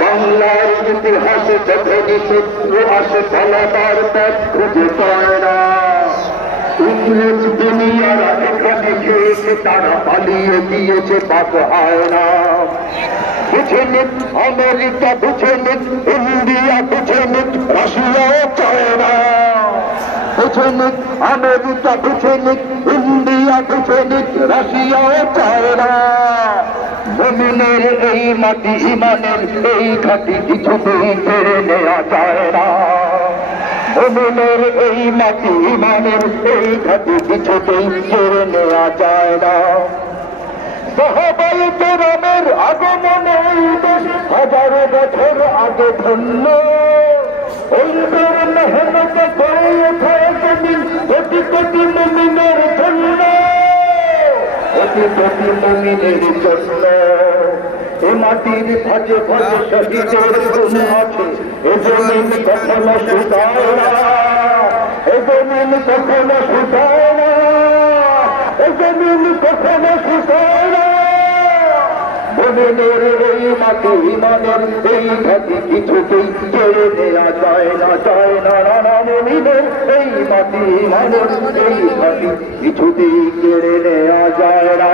বাংলার ইতিহাসে আসে পথ খুঁজে পায় না। ইংরেজ দুনিয়ারা এখানে খেয়েছে, তারা পালিয়ে পাপ হয় না। বুঝে নিক আমেরিকা বুঝে নিক ইন্ডিয়া বুঝে নিক রাশিয়াও চায় না। বুঝে নিক আমেরিকা বুঝে নিক ইন্ডিয়া বুঝে নিক রাশিয়াও চায় না। জমিনের এই মাটি ইমানের এই ঘাটি কিছুতেই কেড়ে নেওয়া যায় না। জমিনের এই মাটি ইমানের এই ঘাটি কিছুতেই কেড়ে নেওয়া যায় না। সাহাবাই আগমনে হাজারো বছর আগে ধন্য। ওইদের মেহনত করে ওঠে জমিন কোটি কোটি মুমিনের জন্য। কোটি কোটি মুমিনের জন্য। এ মাটির ভাজে ভাজে শহীদের গুণ আছে। এ জমিন কখনো শুকায় এ জমিন কখনো শুকায় এ জমিন কখনো শুকায় না এই মাটি ইমানের এই ঘাটি কিছুতেই কেড়ে নেওয়া যায় না যায় না। নানা মোমিনের এই মাটি ইমানের এই ঘাটি কিছুতেই কেড়ে নেওয়া যায় না।